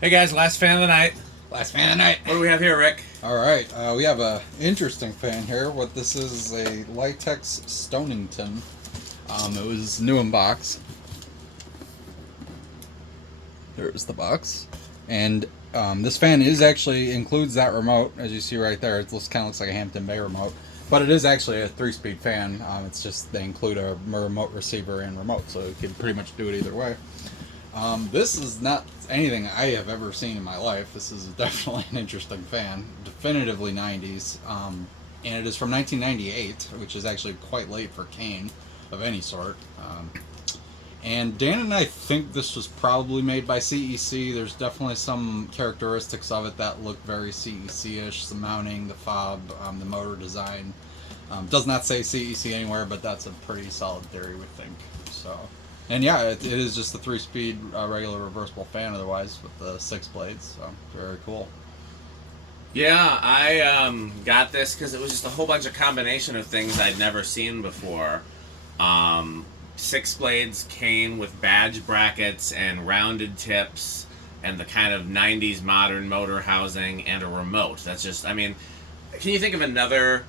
Hey guys, last fan of the night. Last fan of the night. What do we have here, Rick? All right, we have a interesting fan here. What this is a Litex Stonington. It was new in box. There's the box, and this fan actually includes that remote, as you see right there. It kind of looks like a Hampton Bay remote, but it is actually a 3-speed fan. It's just they include a remote receiver and remote, so you can pretty much do it either way. This is not anything I have ever seen in my life. This is definitely an interesting fan. Definitively 90s. And it is from 1998, which is actually quite late for Kane of any sort. And Dan and I think this was probably made by CEC. There's definitely some characteristics of it that look very CEC-ish. The mounting, the fob, the motor design. Does not say CEC anywhere, but that's a pretty solid theory, we think. So... And yeah, it is just a 3-speed regular reversible fan otherwise with the 6 blades, so very cool. Yeah, I got this because it was just a whole bunch of combination of things I'd never seen before. 6 blades Kane with badge brackets and rounded tips and the kind of 90s modern motor housing and a remote. That's just, I mean, can you think of another...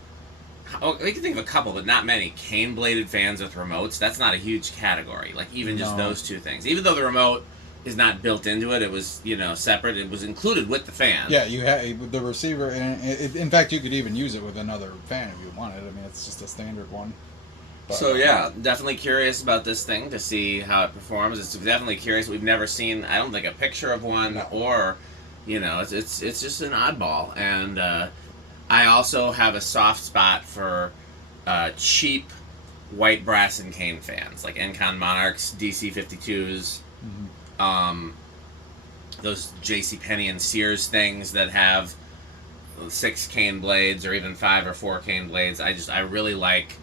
Oh, I can think of a couple, but not many. Cane-bladed fans with remotes, that's not a huge category. Like, even just those two things. Even though the remote is not built into it, it was, separate. It was included with the fan. Yeah, you have the receiver, and in fact, you could even use it with another fan if you wanted. I mean, it's just a standard one. But, so, yeah, definitely curious about this thing to see how it performs. It's definitely curious. We've never seen, I don't think, a picture of one, or, it's just an oddball. And, I also have a soft spot for cheap white brass and cane fans, like Encon Monarchs, DC52s, those JCPenney and Sears things that have 6 cane blades or even 5 or 4 cane blades. I really like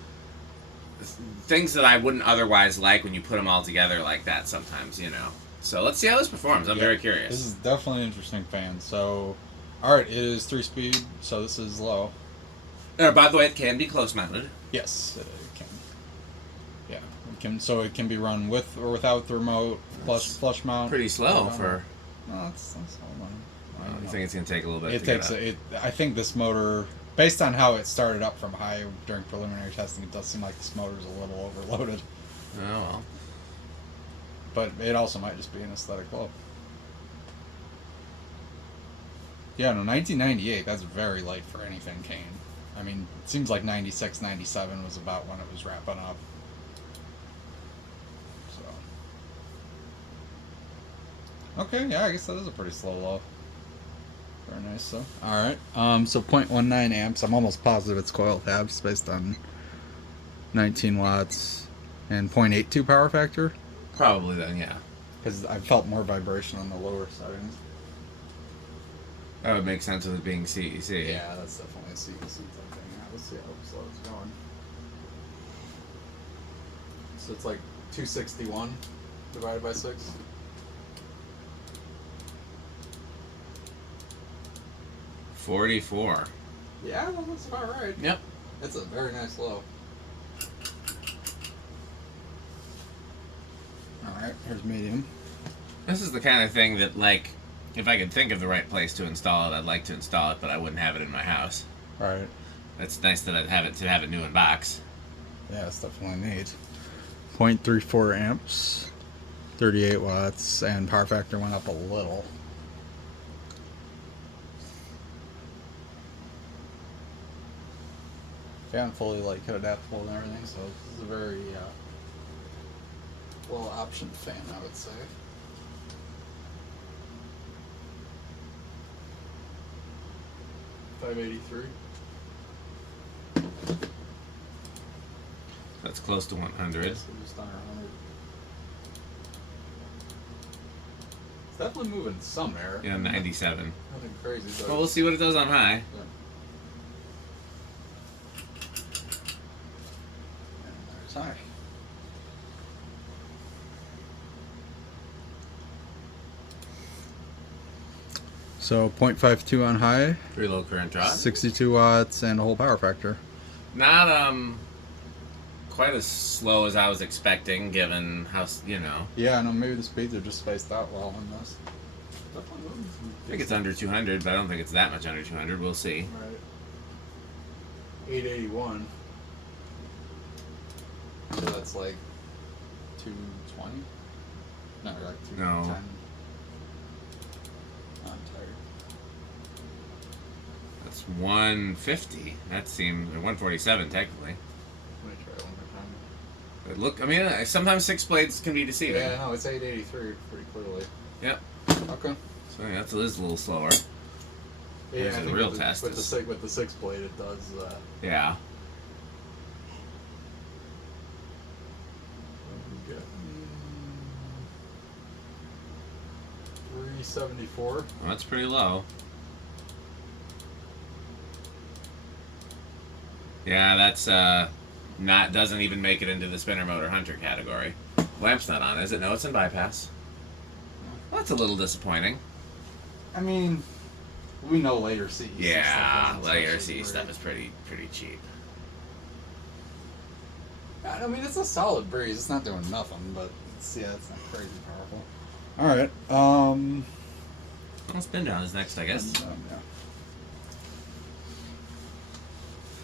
things that I wouldn't otherwise like when you put them all together like that sometimes, So let's see how this performs. I'm very curious. This is definitely an interesting fan. So... Alright, it is 3-speed, so this is low. By the way, it can be close mounted. Yes, it can. Yeah, it can be run with or without the remote, plus flush mount. Pretty slow for... No, that's all I think it's going to take a little bit I think this motor, based on how it started up from high during preliminary testing, it does seem like this motor's a little overloaded. Oh, well. But it also might just be an aesthetic low. Yeah, no, 1998, that's very late for anything Kane. I mean, it seems like 96, 97 was about when it was wrapping up. So. Okay, yeah, I guess that is a pretty slow low. Very nice, so. Alright, so 0.19 amps. I'm almost positive it's coil tabs based on 19 watts and 0.82 power factor. Probably then, yeah. Because I felt more vibration on the lower settings. That would make sense with it being CEC. Yeah, that's definitely a CEC type thing. Yeah, let's see how slow it's going. So it's like 261 divided by 6. $44. Yeah, well, that's about right. Yep. It's a very nice low. Alright, here's medium. This is the kind of thing that, like, if I could think of the right place to install it, I'd like to install it, but I wouldn't have it in my house. Right. It's nice that I'd have it new in box. Yeah, it's definitely neat. 0.34 amps, 38 watts, and power factor went up a little. Fan fully adaptable and everything, so this is a very well optioned fan, I would say. $583. That's close to 100. Yes, just under 100. It's definitely moving somewhere. Yeah, 97. Nothing crazy. But Well, we'll see what it does on high. Yeah. And there's high. So 0.52 on high, Pretty low current draw. 62 watts, and a whole power factor. Not quite as slow as I was expecting, given how Yeah, no, maybe the speeds are just spaced out well on this. definitely moving. I think it's under 200, but I don't think it's that much under 200. We'll see. Right. 881. So that's like 220? No, like 210. No. I'm tired. That's 150. That seems 147 technically. Let me try it one more time. But look, I mean, sometimes 6 blades can be deceiving. Yeah, no, it's 883 pretty clearly. Yep. Okay. So yeah, it is a little slower. Yeah, Here's I the think real with test. With the 6 blade, it does that. Yeah. 374. Well, that's pretty low. Yeah, that's doesn't even make it into the spinner motor hunter category. Lamp's not on, is it? No, it's in bypass. Well, that's a little disappointing. I mean, we know later CE. Yeah, layer C stuff is pretty cheap. I mean, it's a solid breeze. It's not doing nothing, but it's not crazy powerful. All right. Well, spin down is next, I guess. Yeah.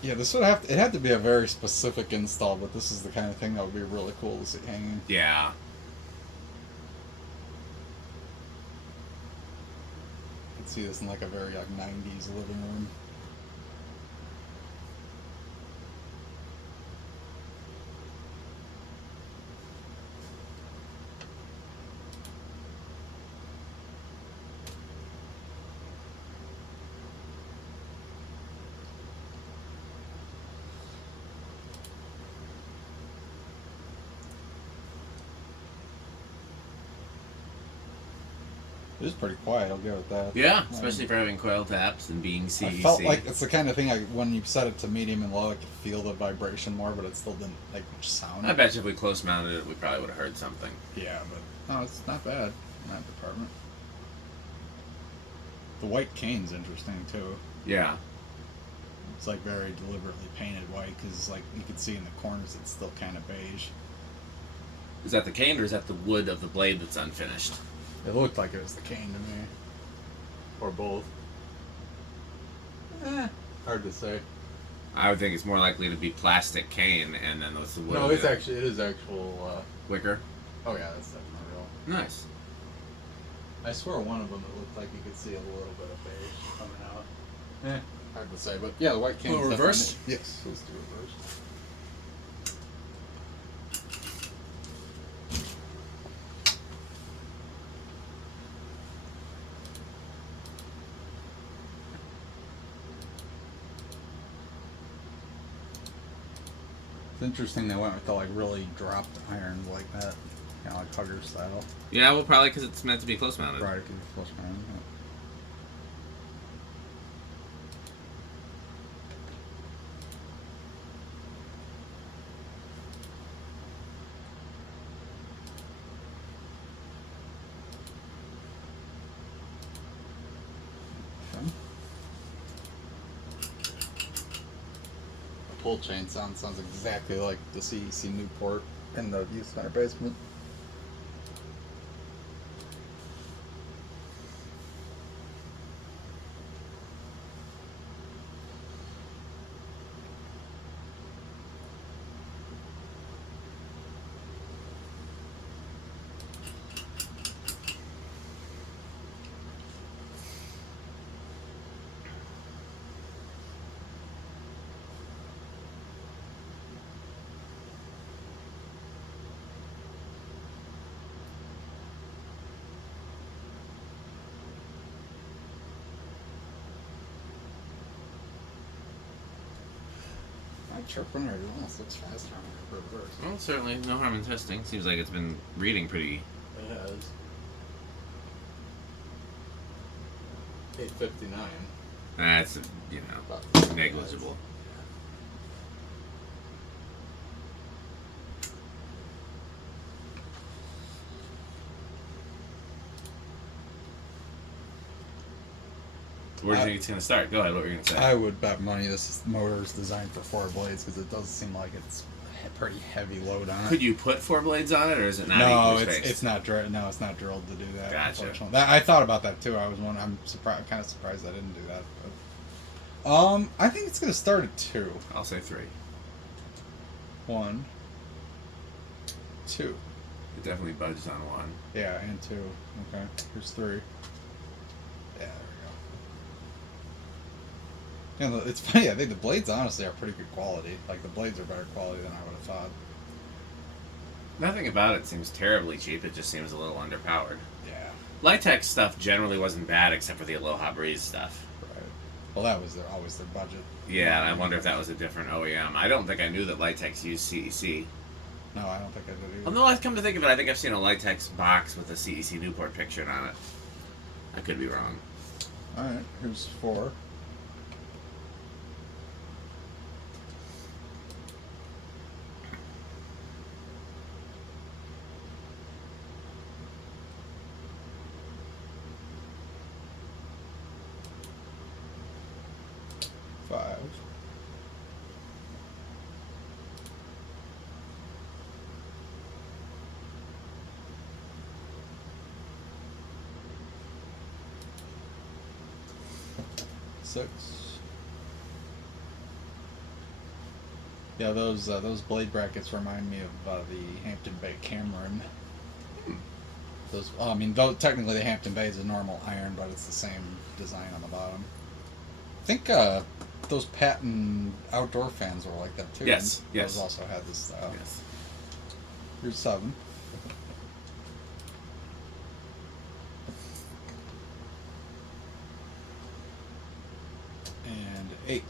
Yeah, this would have to, it had to be a very specific install, but this is the kind of thing that would be really cool to see hanging. Yeah. You could see this in like a very like 90s living room. It is pretty quiet, I'll give it that. Yeah, especially for having coil taps and being CEC. I felt like it's the kind of thing when you set it to medium and low, I could feel the vibration more, but it still didn't make much sound. I bet you if we close mounted it, we probably would have heard something. Yeah, but no, it's not bad in that department. The white cane's interesting too. Yeah. It's like very deliberately painted white because like you can see in the corners it's still kind of beige. Is that the cane or is that the wood of the blade that's unfinished? It looked like it was the cane to me. Or both. Hard to say. I would think it's more likely to be plastic cane and then what's the wood? No, it is actual wicker. Oh yeah, that's definitely real. Nice. I swear one of them it looked like you could see a little bit of beige coming out. Hard to say, but yeah, the white cane. Little reverse? Yes, let's do reverse. It's interesting they went with the like really dropped irons like that, kind of like Hugger style. Yeah, well, probably because it's meant to be close mounted. Right, because it's close mounted. Yeah. Pull chain sounds exactly like the CEC Newport in the youth center basement. Chirping or it almost looks faster on reverse. Well, certainly no harm in testing. Seems like it's been reading pretty. It has. 859. That's About negligible. Where do you think it's going to start? Go ahead. What were you going to say? I would bet money this motor is designed for 4 blades because it does seem like it's pretty heavy load on it. Could you put 4 blades on it, or is it not No, equally spaced? it's not drilled. No, it's not drilled to do that. Gotcha. Unfortunately. I thought about that too. I'm surprised. Kind of surprised I didn't do that. But, I think it's gonna start at 2. I'll say 3. 1, 2. It definitely budges on 1. Yeah, and 2. Okay, here's 3. Yeah, there we go. Yeah, it's funny. I think the blades honestly are pretty good quality. Like the blades are better quality than I would have thought. Nothing about it seems terribly cheap. It just seems a little underpowered. Yeah. Litex stuff generally wasn't bad, except for the Aloha Breeze stuff. Right. Well, that was always their budget. Yeah, and I wonder if that was a different OEM. I don't think I knew that Litex used CEC. No, I don't think I did either. Well, no, I've come to think of it, I think I've seen a Litex box with a CEC Newport pictured on it. I could be wrong. Alright, here's 4. Five. Six. Yeah, those blade brackets remind me of the Hampton Bay Cameron. Those, I mean, though technically the Hampton Bay is a normal iron, but it's the same design on the bottom. I think those patent outdoor fans were like that too. Yes, yes. Those also had this style. Yes. Here's 7. And 8.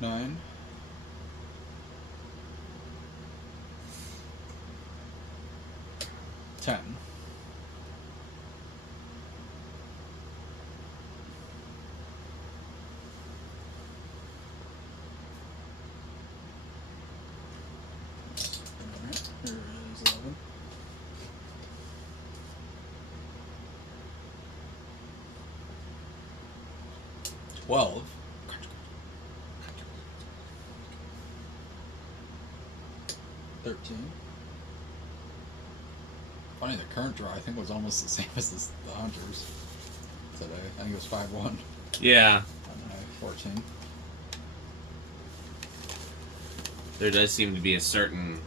9. 10. 11. 12. 13. Funny, the current draw I think was almost the same as the Hunters today. I think it was 5-1. Yeah. 14. There does seem to be a certain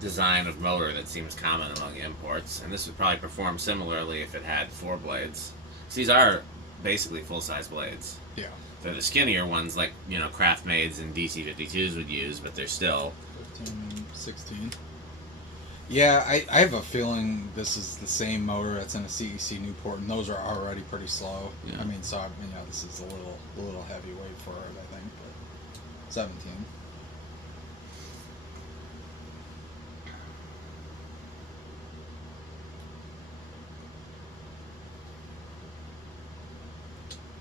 design of motor that seems common among imports, and this would probably perform similarly if it had 4 blades. So these are basically full-size blades. Yeah. They're the skinnier ones like, Craft Maids and DC-52s would use, but they're still... 15, 16. Yeah, I have a feeling this is the same motor that's in a CEC Newport, and those are already pretty slow. Yeah. I mean, so this is a little heavyweight for it, I think. But 17.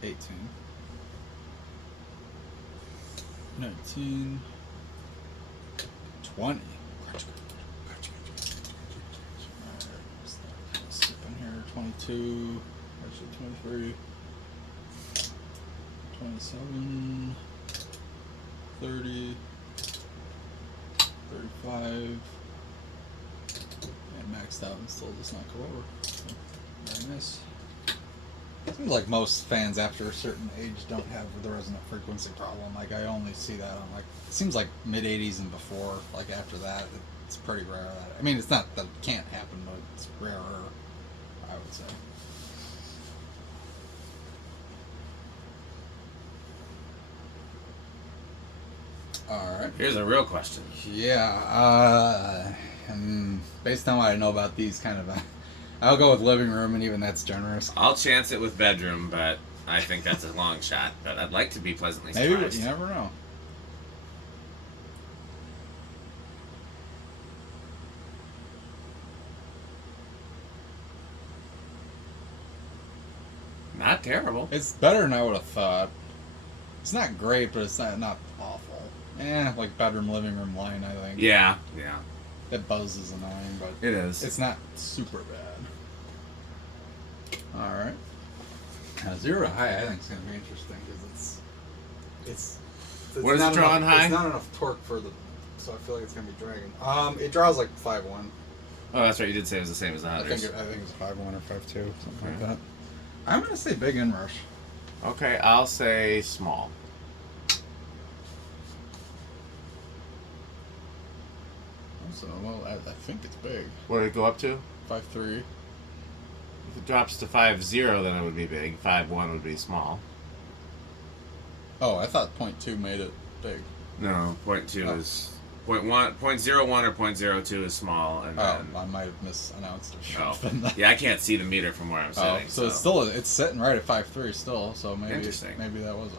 18. 19. 20. Skip in here. 22. Actually, 23. 27. 30. 35. And maxed out and still does not go over. So, very nice. Seems like most fans after a certain age don't have the resonant frequency problem. Like I only see that on it seems like mid 80s and before. Like after that, it's pretty rare. I mean, it's not that it can't happen, but it's rarer, I would say. All right. Here's a real question. Yeah. Based on what I know about these kind of. I'll go with living room, and even that's generous. I'll chance it with bedroom, but I think that's a long shot. But I'd like to be pleasantly surprised. Maybe, you never know. Not terrible. It's better than I would have thought. It's not great, but it's not awful. Like bedroom, living room line, I think. Yeah, yeah. That buzz is annoying, but It is. it's not super bad. All right. 0 to high, I think it's going to be interesting because it's what does it draw on high? It's not enough torque for the, so I feel like it's going to be dragging. It draws like 5.1. Oh, that's right. You did say it was the same as the I Hunters. think it's 5.1 or 5.2, something like that. I'm going to say big inrush. Okay, I'll say small. So, well, I think it's big. What did it go up to? 5.3. If it drops to 5.0, then it would be big. 5.1 would be small. Oh, I thought 0.2 made it big. No, 0.2 is 0.1, 0.01 or 0.02 is small, and then I might have mispronounced it. oh, yeah, I can't see the meter from where I'm sitting. So it's sitting right at 5.3 still. So maybe Interesting. Maybe that was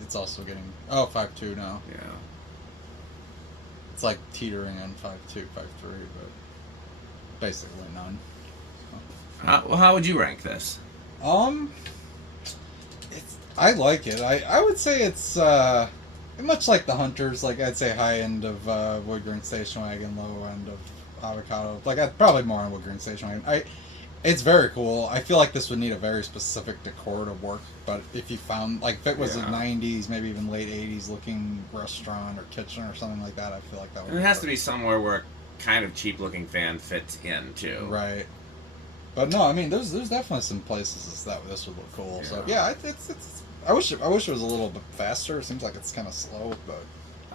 it's also getting 5.2 now. Yeah. It's like teetering on 5.2, 5.3, but basically none. Well, how would you rank this? I like it. I would say it's much like the Hunters. Like I'd say high end of wood grain station wagon, low end of avocado. Like I'd probably more on wood grain station wagon. It's very cool. I feel like this would need a very specific decor to work. But if you found like if it was a '90s, maybe even late '80s looking restaurant or kitchen or something like that, I feel like that would. And it has to be somewhere where a kind of cheap looking fan fits in too. Right. But no, I mean, there's definitely some places that this would look cool. Yeah. So yeah, it's. I wish it was a little bit faster. It seems like it's kind of slow, but.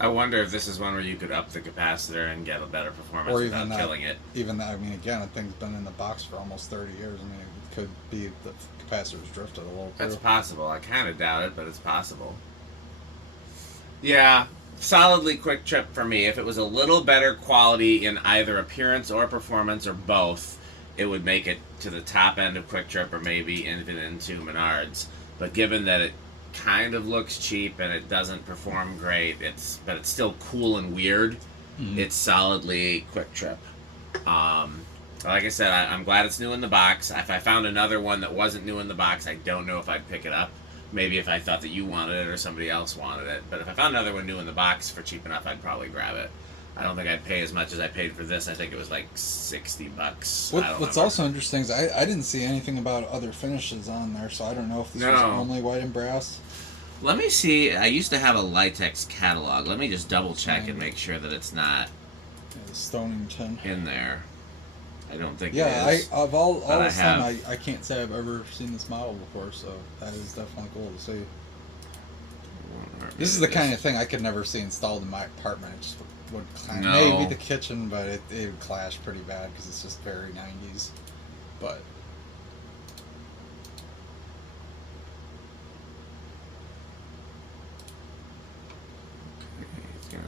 I wonder if this is one where you could up the capacitor and get a better performance without killing it. Even that, I mean, again, that thing's been in the box for almost 30 years. I mean, it could be the capacitor's drifted a little bit. That's possible. I kind of doubt it, but it's possible. Yeah, solidly Quick Trip for me. If it was a little better quality in either appearance or performance or both, it would make it to the top end of Quick Trip or maybe even into Menards. But given that it kind of looks cheap and it doesn't perform great, but it's still cool and weird, it's solidly Quick Trip. Like I said, I'm glad it's new in the box. If I found another one that wasn't new in the box, I don't know if I'd pick it up. Maybe if I thought that you wanted it or somebody else wanted it. But if I found another one new in the box for cheap enough, I'd probably grab it. I don't think I'd pay as much as I paid for this. I think it was like $60. What's also interesting is I didn't see anything about other finishes on there, so I don't know if this was only white and brass. Let me see. I used to have a Litex catalog. Let me just double check and make sure that it's not Stonington in there. I don't think it is. Of all the time, I I can't say I've ever seen this model before, so that is definitely cool to see. This is the kind of thing I could never see installed in my apartment. It just would clash. Maybe the kitchen, but it would clash pretty bad because it's just very 90s. But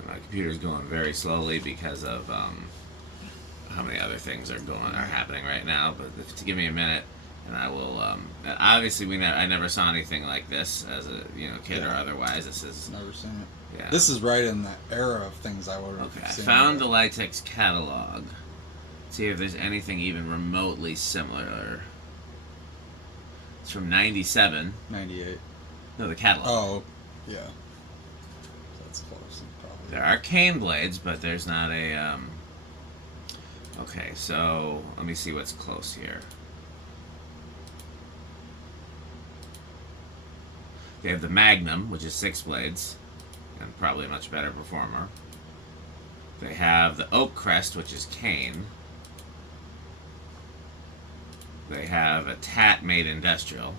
my computer's going very slowly because of how many other things are happening right now. But to give me a minute, and I will. Obviously, I never saw anything like this as a kid or otherwise. This is never seen it. Yeah. This is right in the era of things I would have seen. I found the Litex catalog. See if there's anything even remotely similar. It's from 97. 98. No, the catalog. Oh, yeah. That's close. Probably. There are cane blades, but there's not a. Okay, so let me see what's close here. They have the Magnum, which is 6 blades, and probably a much better performer. They have the Oak Crest, which is cane. They have a Tat made industrial.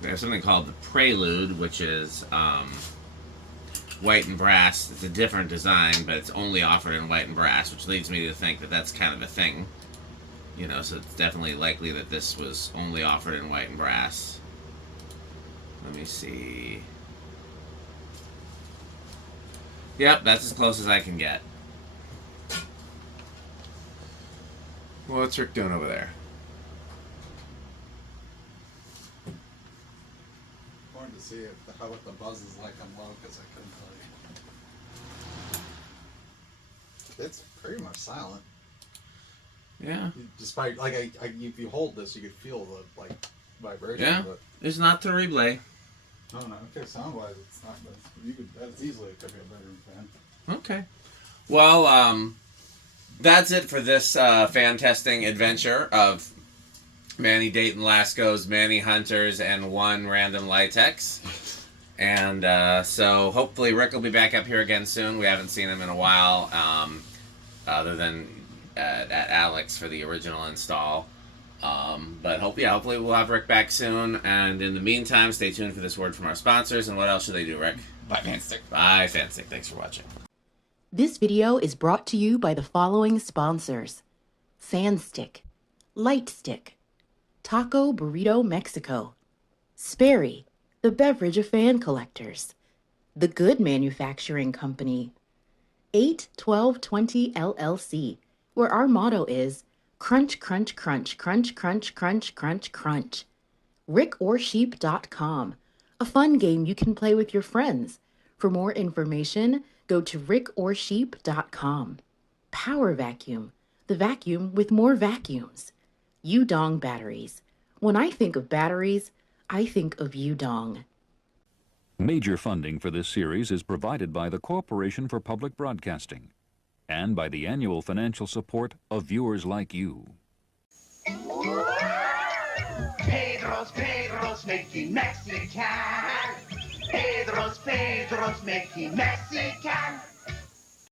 They have something called the Prelude, which is white and brass. It's a different design, but it's only offered in white and brass, which leads me to think that that's kind of a thing. So it's definitely likely that this was only offered in white and brass. Let me see. Yep, that's as close as I can get. Well, what's Rick doing over there? I wanted to see what the buzz is like on low, because I couldn't tell you. It's pretty much silent. Yeah. Despite, if you hold this, you could feel the, vibration. Yeah. But It's not the replay. no, okay, sound-wise, it's not, but that's easily, it could be a bedroom fan. Okay. Well, that's it for this fan testing adventure of Manny Dayton Lasco's Manny Hunters and one random Litex. And so hopefully Rick will be back up here again soon. We haven't seen him in a while, other than at Alex for the original install. But hopefully we'll have Rick back soon. And in the meantime, stay tuned for this word from our sponsors. And what else should they do, Rick? Bye, Fanstick. Bye, Fanstick. Thanks for watching. This video is brought to you by the following sponsors: Sandstick, Lightstick, Taco Burrito Mexico, Sperry, the beverage of fan collectors, The Good Manufacturing Company, 81220 LLC, where our motto is crunch, crunch, crunch, crunch, crunch, crunch, crunch, crunch. rickorsheep.com, a fun game you can play with your friends. For more information, go to rickorsheep.com. Power Vacuum, the vacuum with more vacuums. Udong Batteries. When I think of batteries, I think of Udong. Major funding for this series is provided by the Corporation for Public Broadcasting and by the annual financial support of viewers like you. Pedro's making Mexican. Pedro's making Mexican.